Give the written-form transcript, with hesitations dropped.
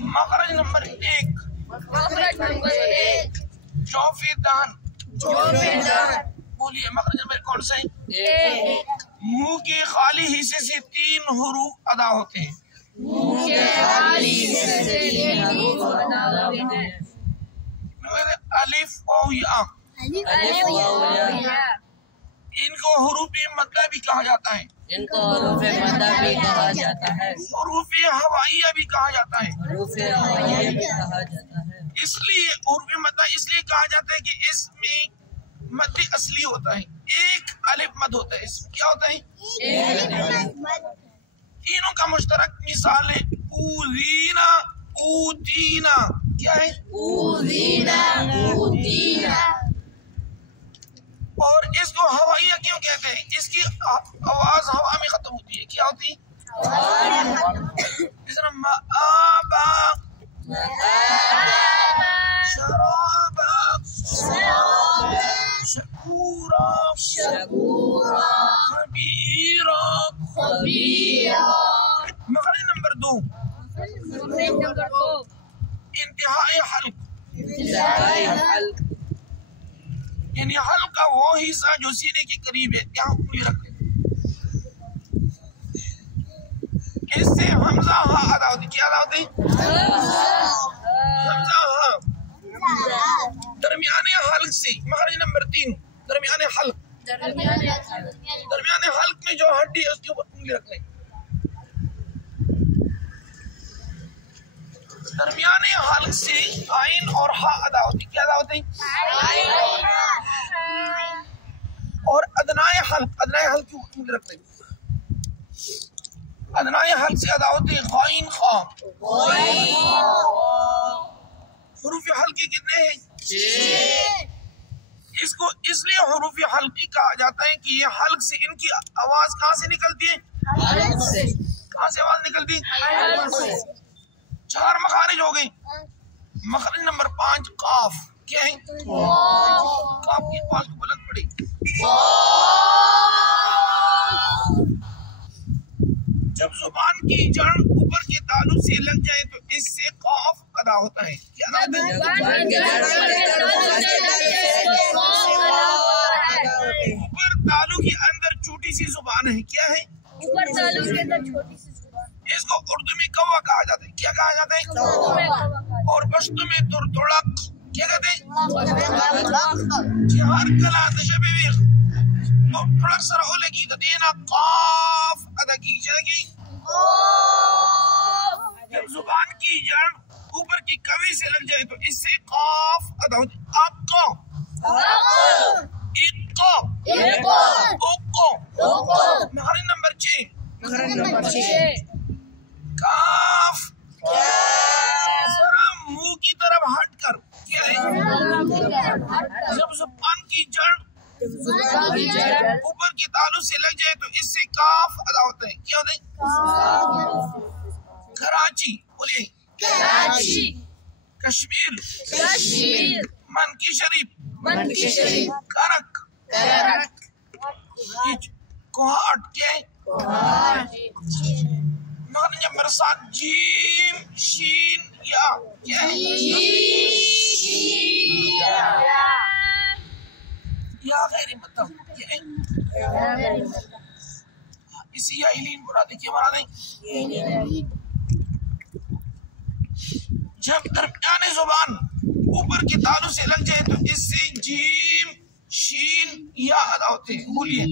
مخرج نمبر 1 جوف دہن بولیے مخرج نمبر کون سا ہے؟ منہ کے خالی حصے سے 3 حروف ادا ہوتے ہیں. الف او یا ان کو حروف مدہ بھی کہا جاتا ہے. حروف ہوائیہ بھی کہا جاتا ہے. اس لیے حروف مدہ اس لیے کہا جاتا ہے کہ اس میں مد اصلی ہوتا ہے. ایک الف مد ہوتا ہے. اس میں کیا ہوتا ہے؟ تینوں کا مشترک مثال ہے اوذینا اوتینا. کیا ہے؟ اوذینا اوتینا. اور اس کو ہوائیہ کیوں کہتے ہیں؟ اس کی آواز ہوا میں ختم ہوتی ہے. کیا ہوتی ہے؟ اس طرح مآبا شرابا شکورا خبیرا. مخرج نمبر 2 انتہائی حلق. یعنی حلق کا وہ حصہ جو سینے کے قریب ہے. یہاں انگلی رکھ لیں. اس سے حمزہ ہا ادا ہوتی. کیا ادا ہوتی؟ حمزہ ہا. درمیانے حلق سے مخرج نمبر 3 درمیانے حلق. درمیانے حلق میں جو ہڈی ہے اس کے اوپر انگلی رکھ لیں. درمیانے حلق سے عین اور ہا ادا ہوتی. کیا ادا ہوتی؟ اور ادنائے حلق کی انگلی رکھ لیں. ادنائے حلق سے ادا ہوتے غائن خا. حروف حلقی کتنے ہیں؟ 6. اس کو اس لیے حروف حلقی کہا جاتا ہے کہ یہ حلق سے ان کی آواز کہاں سے نکلتی ہے؟ کہاں سے آواز نکلتی ہے؟ 4 مخارج ہو گئی. مخرج نمبر 5 قاف. کیا ہے؟ قاف کی آواز کو بلند پڑی. جب زبان کی جڑ اوپر کے تعلق سے لگ جائے تو اس سے قاف ادا ہوتا ہے. کیا ادا ہوتا ہے؟ اوپر تعلق کے اندر چھوٹی سی زبان ہے. کیا ہے؟ اس کو اردو میں کوا کہا جاتا ہے. کیا کہا جاتا ہے؟ اور پشتو میں ترتڑک. کیا کہتے ہیں؟ ہر کلا تشبیہ تو تھوڑا سر ہو لگی تو دینا قاف ادا کی جائے گی. جب زبان کی جڑ اوپر کی کوی سے لگ جائے تو اس سے قاف ادا ہوتی. اقا اقا اقا. مخرج نمبر 6 کاف. ذرا منہ کی طرف ہٹ کر. کیا ہے؟ جب زبان کی جڑ اوپر کے تعلق سے لگ جائے تو اس سے کاف ادا ہوتا ہے. کیا ہوتا ہے؟ کراچی. بولیے کشمیر. منکی شریف. کرک. کوہاٹ. کیا ہے؟ مخرج نمبر 7 جیم شین یا. کیا ہے؟ یا غیر مطلب. کیا ہے؟ اسی یا ایلین مراد ہے. کیا مراد ہے؟ جب درمیان زبان اوپر کے تعلق سے لگ جائے تو اس سے جیم شین یا ادا ہوتے ہیں. بولیے